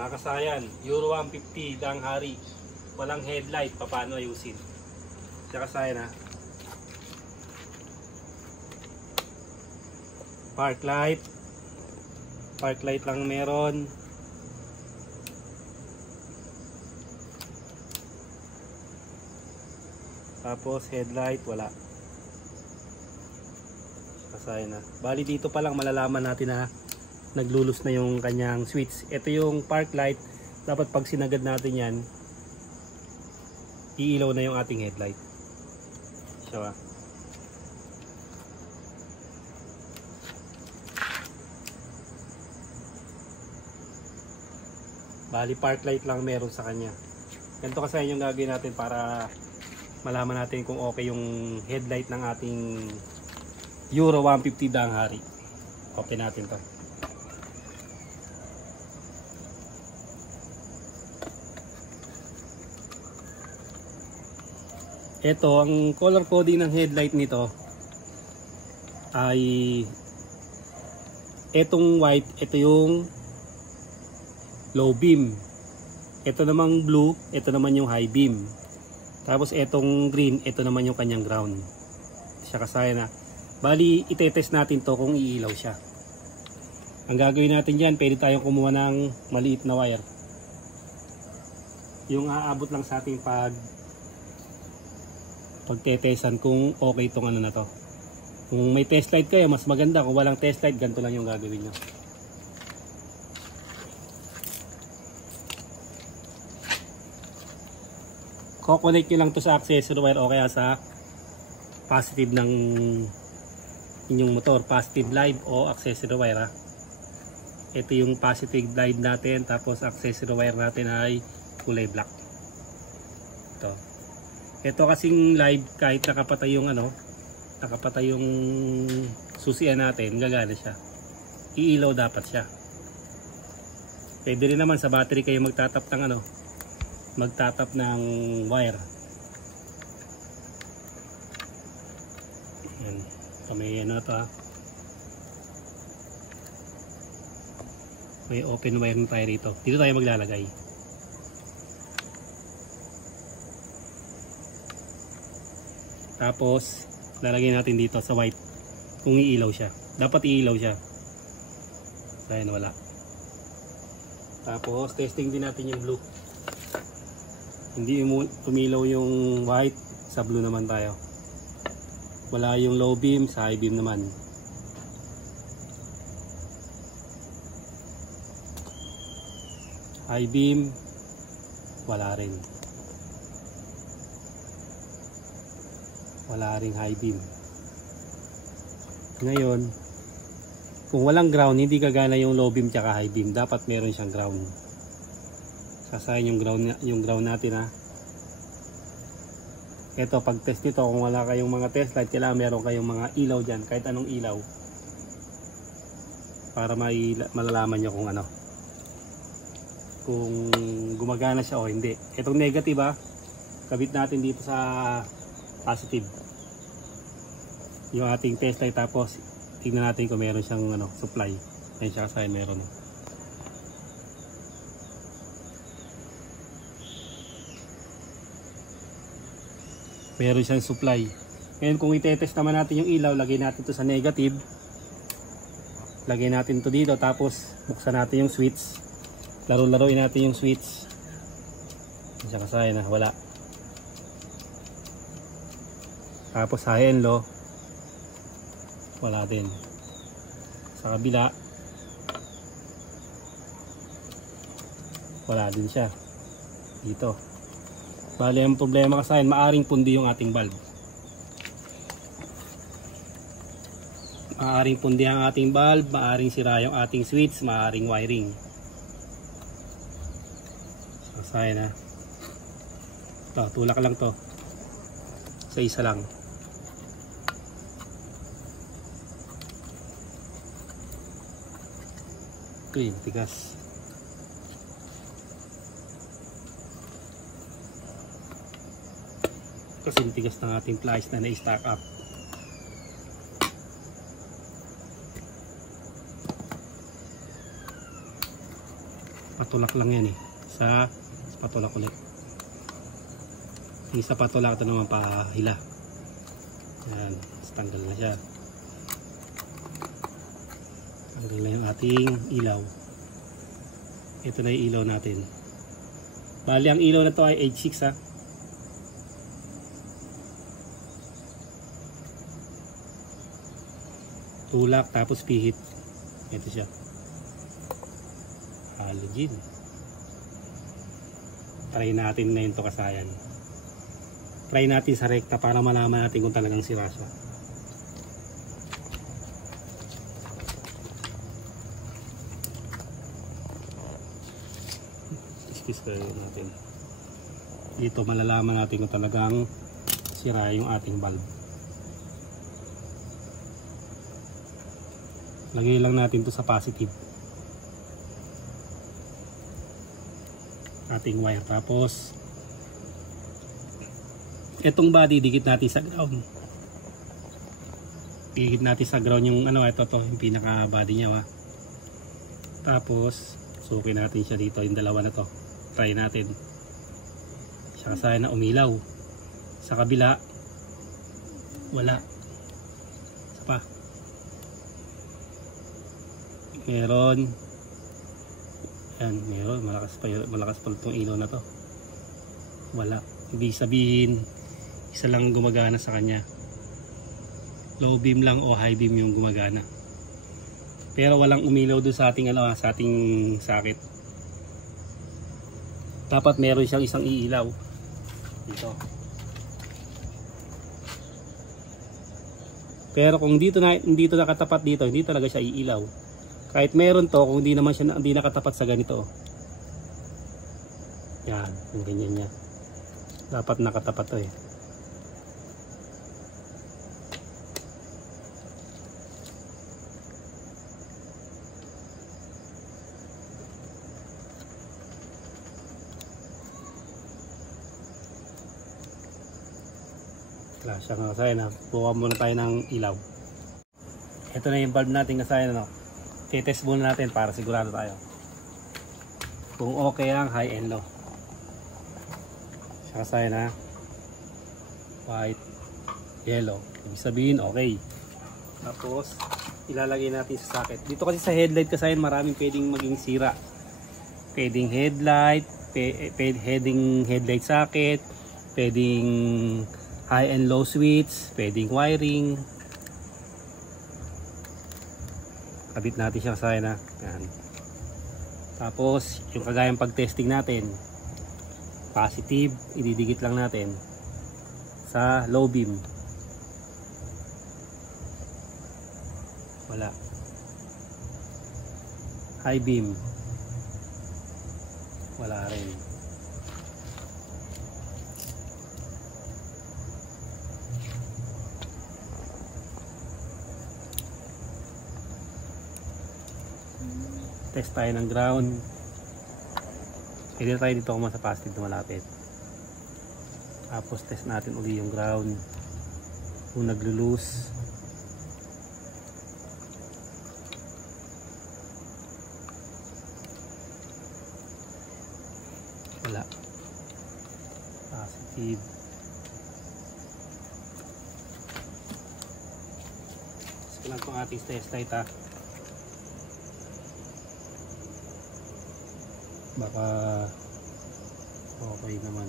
Mga kasayan, Euro 150 Dang Hari. Walang headlight, paano ayusin? Siya kasayan ha. Park light. Park light lang meron. Tapos headlight wala. Kasayan na. Bali dito pa lang malalaman natin na naglulus na yung kanyang switch. Ito yung park light. Dapat pag sinagad natin yan, iilaw na yung ating headlight. Siya ba? Bali park light lang meron sa kanya. Ganito kasi yung gagawin natin para malaman natin kung okay yung headlight ng ating Euro 150 Dang Hari. Okay natin to. Ito, ang color coding ng headlight nito ay etong white, ito yung low beam. Ito namang blue, ito naman yung high beam. Tapos etong green, ito naman yung kanyang ground. Siya kasaya na. Bali, itetest natin to kung iilaw siya. Ang gagawin natin dyan, pwede tayong kumuha ng maliit na wire. Yung aabot lang sa ating pagtetesan kung okay itong ano na to. Kung may test light kayo, mas maganda. Kung walang test light, ganito lang yung gagawin nyo. Kukonek nyo lang to sa accessory wire o kaya sa positive ng inyong motor. Positive live o accessory wire ha. Ito yung positive live natin, tapos accessory wire natin ay kulay black. Ito kasing live, kahit nakapatay yung nakapatay yung susian natin, gagana siya. Iilaw dapat siya. Pwede rin naman sa battery kayo magtatap ng wire. Yan. May to ha. May open wire na tayo rito. Dito tayo maglalagay. Tapos lalagay natin dito sa white kung iilaw siya. Dapat iilaw siya. Ayan, wala. Tapos testing din natin yung blue. Hindi tumilaw yung white, sa blue naman tayo. Wala yung low beam, sa high beam naman. High beam, wala rin. Wala ring high beam. Ngayon, kung walang ground, hindi gagana yung low beam tsaka high beam. Dapat meron siyang ground. Sasayin yung ground natin ha. Ito, pag test nito, kung wala kayong mga test light, kailangan meron kayong mga ilaw dyan, kahit anong ilaw, para malalaman nyo kung gumagana siya o hindi. Itong negative ha, kabit natin dito sa positive yung ating test light, tapos tingnan natin kung meron siyang supply. Ayun siya kasi meron. Meron siyang supply. Ngayon kung i-test naman natin yung ilaw, lagay natin to sa negative. Lagay natin to dito, tapos buksan natin yung switch. Laro-laruin natin yung switch. Ayun siya kasi wala. Tapos high and low, wala din. Sa kabila, wala din siya dito. Bali ang problema kasi maaring pundi yung ating bulb. Maaring pundi ang ating bulb, maaring sira yung ating switch, maaring wiring. Kasi na. Ito, tulak lang to. Sa isa lang. Ito yung tigas. Kasi tigas ng ating plies na na-stack up. patulak lang yan eh. Sa patulak ulit. Yung sa patulak ito naman pahila. Yan, tanggal na siya. Tanggal na yung ating ilaw. Ito na yung ilaw natin. Bali ang ilaw na to ay H6 ha. Tulak tapos pihit. Ito siya. Halogen. Try natin na yun to kasayan. Try natin sa rekta para malaman natin kung talagang sira siya. Iskis ko natin. Dito malalaman natin kung talagang sira yung ating bulb. Lagay lang natin to sa positive. Ating wire. Tapos etong body dikit natin sa ground. Dikit natin sa ground yung ano, ito to, yung pinaka body niya ha. Tapos sukin natin siya dito, yung dalawa na to. Try natin. Siya kasaya na umilaw. Sa kabila wala. Isa pa. Meron. Yan, meron. Malakas pa itong ilaw na to. Wala. Ibig sabihin isa lang gumagana sa kanya. Low beam lang o high beam yung gumagana. Pero walang umilaw doon sa ating ano, sa ating socket. Dapat meron siyang isang iilaw dito. Pero kung dito nakatapat dito, hindi talaga siya iilaw. Kahit meron to, kung hindi naman siya hindi nakatapat sa ganito. Yan, yung ganyan niya. Dapat nakatapat to eh. Siya nga kasayan na. Buka muna tayo ng ilaw. Ito na yung bulb natin kasayan na. Titest muna natin para sigurado tayo kung okay ang high and low. Siya kasayan na. White, yellow. Ibig sabihin okay. Tapos ilalagay natin sa socket. Dito kasi sa headlight kasayan maraming pwedeng maging sira. Pwedeng headlight, pwedeng headlight socket, pwedeng high and low switch, pwedeng wiring. Kabit natin siya sa na. Yan. Tapos yung kagayang pag-testing natin, positive, ididikit lang natin sa low beam. Wala. High beam. Wala rin. Test tayo ng ground. Pwede tayo dito kung sa positive na malapit. Tapos test natin uli yung ground kung naglo-loose. Wala. Positive. So lang itong ating test light ha. Baka okay naman.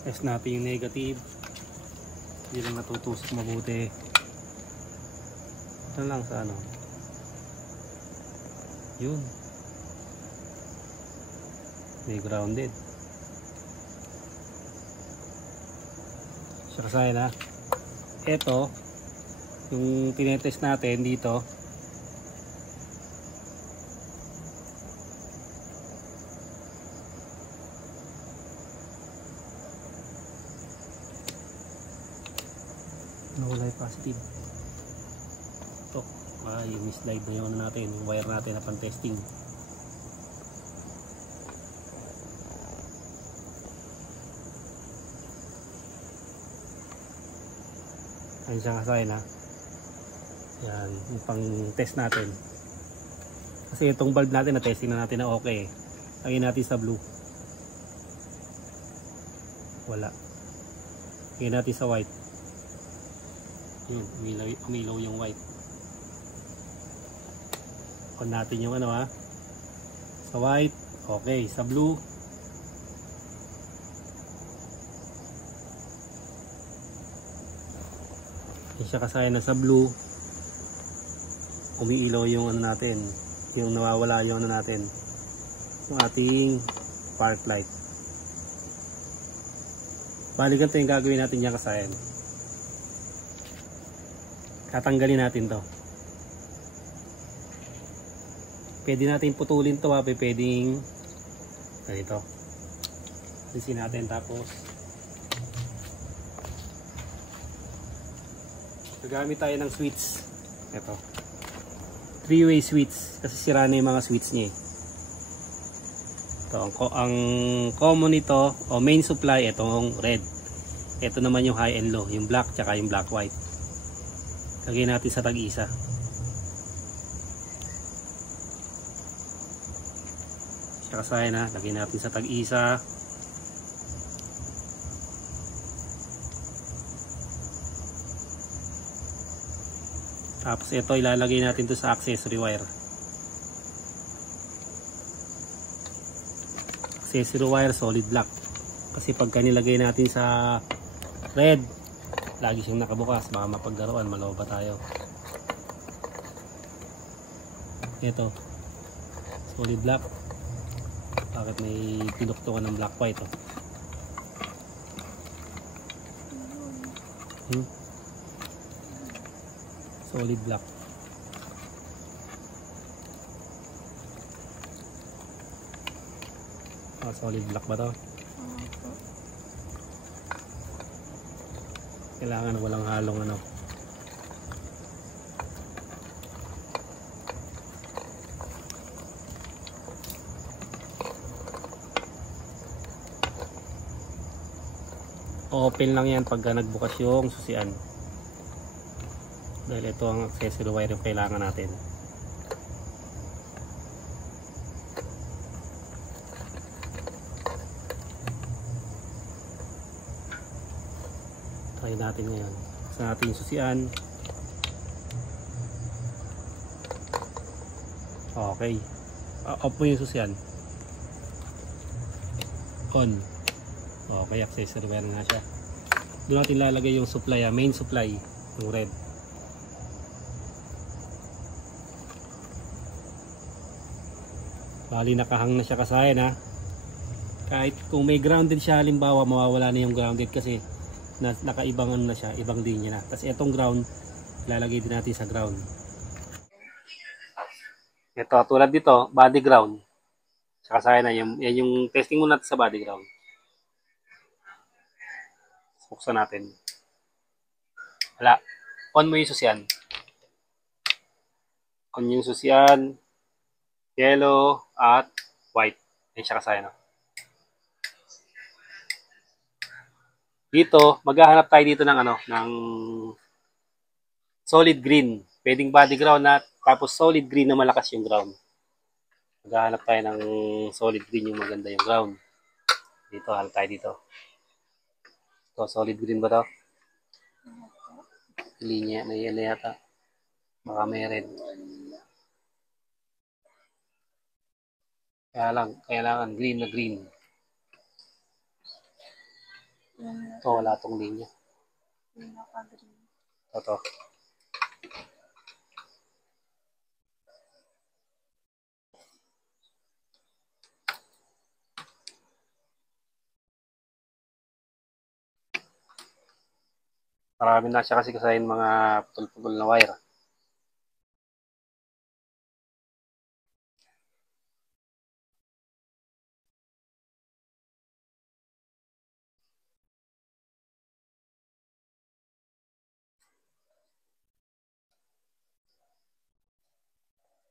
Test natin yung negative. Hindi lang natutusok mabuti. Ito lang sa ano. Yun. May grounded. Siya kasaya na. Ito yung tinetest natin dito. Nawala yung positive. Ito, yung slide na yun natin, yung wire natin na pang testing. Ayun siya kasaya na. Yan, yung pang test natin. Kasi itong bulb natin na testing na natin na okay. Lagyan natin sa blue. Wala. Lagyan natin sa white. Yun, umilaw yung white. On natin yung ano ha. Sa white, okay. Sa blue, hindi siya kasaya na sa blue. Umiilaw yung ano natin, yung nawawala yung ano natin, yung ating park light. Bali ganito yung gagawin natin dyan kasayan. Tatanggalin natin to. Pwede natin putulin to ha, pwedeng ganito. Alisin natin tapos gagamit tayo ng switch. Ito. 3-way switch kasi sira na yung mga switch niya. Ito, ang common nito o main supply itong red. Ito naman yung high and low, yung black tsaka yung black white. Lagyan natin sa tag-isa. Siya kasaya na, lagyan natin sa tag-isa. Tapos ito ilalagay natin to sa accessory wire. Accessory wire solid black. Kasi pagka nilagay natin sa red, lagi siyang nakabukas, baka mapaglaruan, maloba tayo. Ito solid black. Bakit may pinuktukan ng black white oh? Solid black. Solid black ba to? Kailangan walang halong ano. Open lang yan pagka nagbukas yung susian. Dahil ito ang accessory wire yung kailangan natin. Try natin ngayon. Sa natin yung susian. Okay. Off mo yung susian. On. Okay, accessory wire na siya. Doon natin lalagay yung supply, main supply, yung red. Bali nakahang na siya kasayan ha. Kahit kung may grounded siya, halimbawa mawawala na yung grounded kasi nakaibang ano na siya, ibang linya na. Tapos itong ground, lalagay din natin sa ground. Ito, tulad dito, body ground. Sa kasayan na, yan yung testing muna natin sa body ground. Buksan natin. Wala. On mo yung susian. On yung susian. Yellow at white. Yan siya kasaya no. Dito, maghahanap tayo dito ng ano, ng solid green. Pwedeng body ground na tapos solid green na malakas yung ground. Maghahanap tayo ng solid green yung maganda yung ground. Dito, hanap tayo dito. Ito, solid green ba to? Linya na yan yata. Baka may red. Kailangan green na green. Ito, wala tong linya. Ito. Marami na siya kasi kasayin mga putol-putol na wire.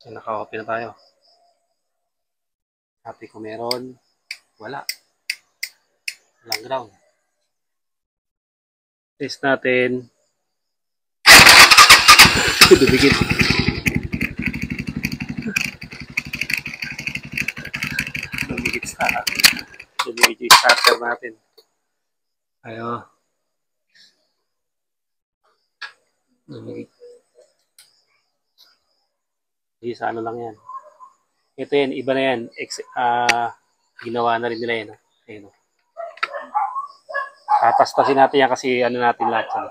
So, naka-open na tayo. Happy kung meron. Wala. Walang ground. Test natin. Dumikit. Yung starter natin. Ayun. Hindi sa ano lang yan. Ito yan, iba na yan. Ginawa na rin nila yan. Ayun. Tatastasin natin yan kasi ano natin lahat yan.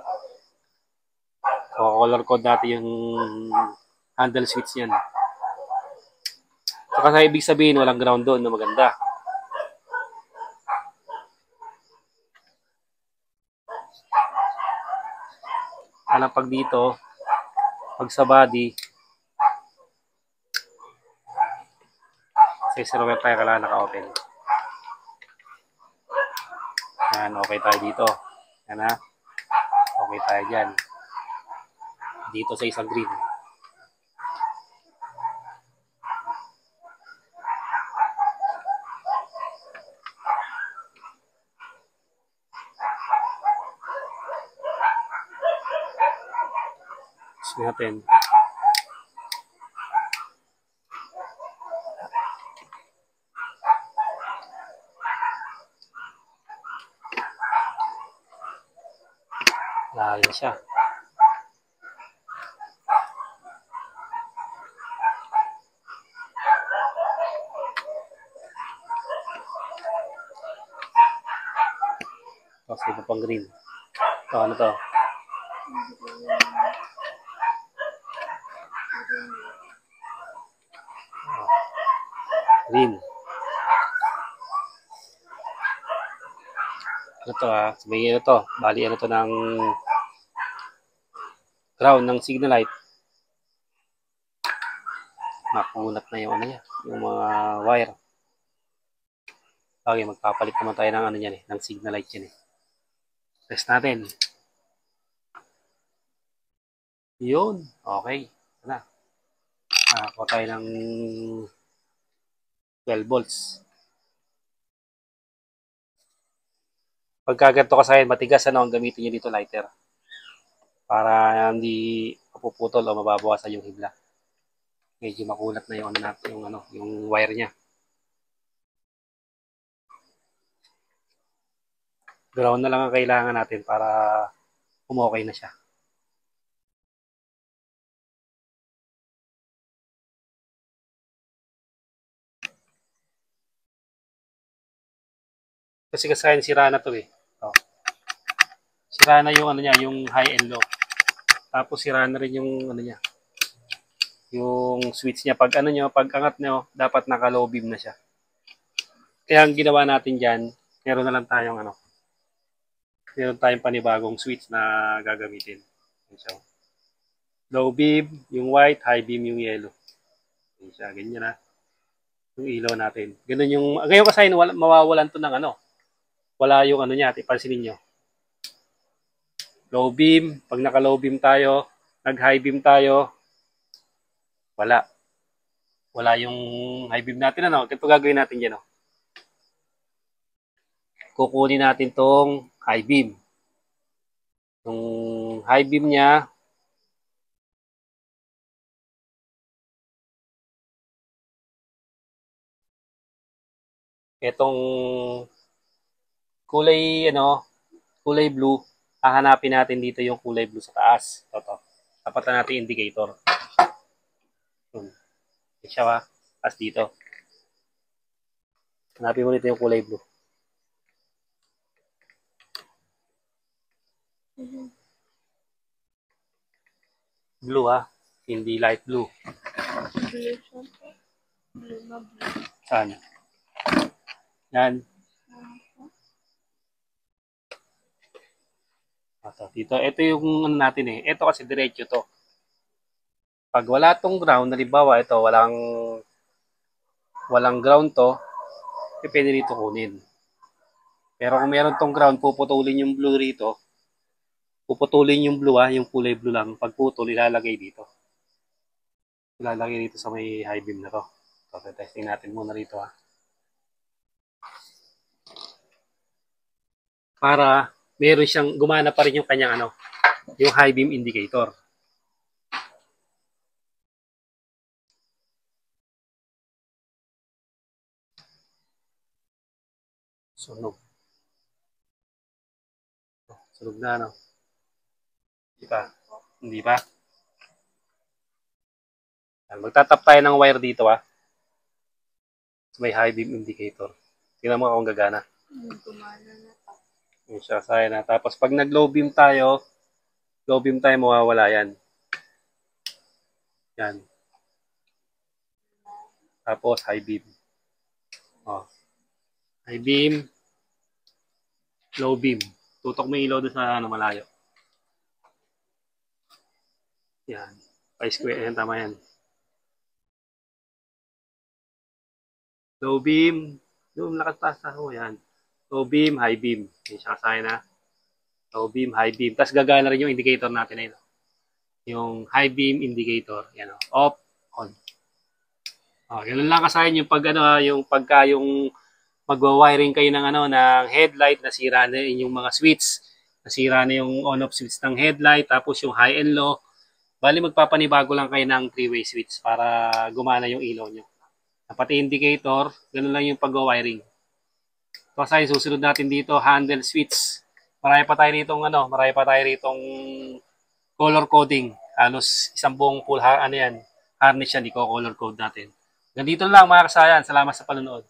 So, color code natin yung handle switch yan. So, kasi ibig sabihin, walang ground doon na maganda. Alam pag dito, pag sa body, sa instrument tayo kailangan naka-open. Yan, okay tayo dito. Yan ha. Okay tayo dyan. Dito sa isang green. Gusto natin. Layo siya. Tapos iba pang green. Ito, ano to? Green. Ano to ha? Sabihin ano to? Bali ano to ng ground ng signal light. Makunat na yung ano niya. Yung mga wire. Okay, magpapalit naman tayo ng ano niyan ng signal light yan Test natin. Yun. Okay. Ano? Kuha tayo ng 12 volts. Pagka ganito kasi matigas, ang gamitin nyo dito lighter. Para hindi mapuputol o mababawasan yung hibla. Medyo makulat na yung wire niya. Ground na lang ang kailangan natin para umokay na siya. Kasi sira na to Sira na yung niya, yung high and low. Tapos sira na rin yung niya. Yung switch niya pag pag angat nyo, dapat naka-low beam na siya. Kaya ang ginawa natin diyan, meron na lang tayong meron tayong panibagong switch na gagamitin. So, low beam, yung white, high beam yung yellow. Siya, ganyan na. Yung ilaw natin. Ganun yung, ngayon kasi mawawalan to ng wala yung niya, ipansinin nyo. Low beam, pag naka-low beam tayo, nag-high beam tayo, wala. Wala yung high beam natin, Ito gagawin natin dyan, Kukunin natin tong high beam. Yung high beam niya, itong kulay blue, hahanapin natin dito yung kulay blue sa taas. Ito. Tapat na natin indicator. Siya ba? Tapos dito. Hanapin mo nito yung kulay blue. Blue hindi light blue. Saan? Yan. Dito. Ito yung natin Ito kasi diretso to. Pag wala tong ground, halimbawa ito, walang ground to, pwede rito kunin. Pero kung meron tong ground, puputulin yung blue rito. Puputulin yung blue yung kulay blue lang. Pag putol, ilalagay dito. Ilalagay dito sa may high beam na to. So, testing natin muna rito Para meron siyang, gumana pa rin yung kanyang yung high beam indicator. Sunog. Sunog na, no? Hindi pa. Hindi pa. Magtatap tayo ng wire dito, ah. May high beam indicator. Tingnan mo kung gagana. Gumana na pa. Yung siya, saya na. Tapos pag nag-low beam tayo, mawawala yan. Yan. Tapos high beam. Oh. High beam, low beam. Tutok mo yung ilaw doon sa malayo. Yan. Pi-square. Yan, tama yan. Low beam. Yung lakas ako. Yan. Low beam, high beam. Yan siya kasaya na. Low beam, high beam. Tapos gagana rin yung indicator natin na yun. Yung high beam indicator. Yan o. Off, on. Oh, ganun lang kasayan yung pag yung pagka yung magwa-wiring kayo ng ng headlight, nasira na yung mga switch, nasira na yung on-off switch ng headlight, tapos yung high and low. Bali magpapanibago lang kayo ng three-way switch para gumana yung ilaw nyo. Pati indicator, ganun lang yung pagwa-wiring. Kasi susunod natin dito, handle switch. Marami pa tayo ritong color coding. Halos isang buong full harness yan, i-color code natin. Ganito lang mga kasayan. Salamat sa panonood.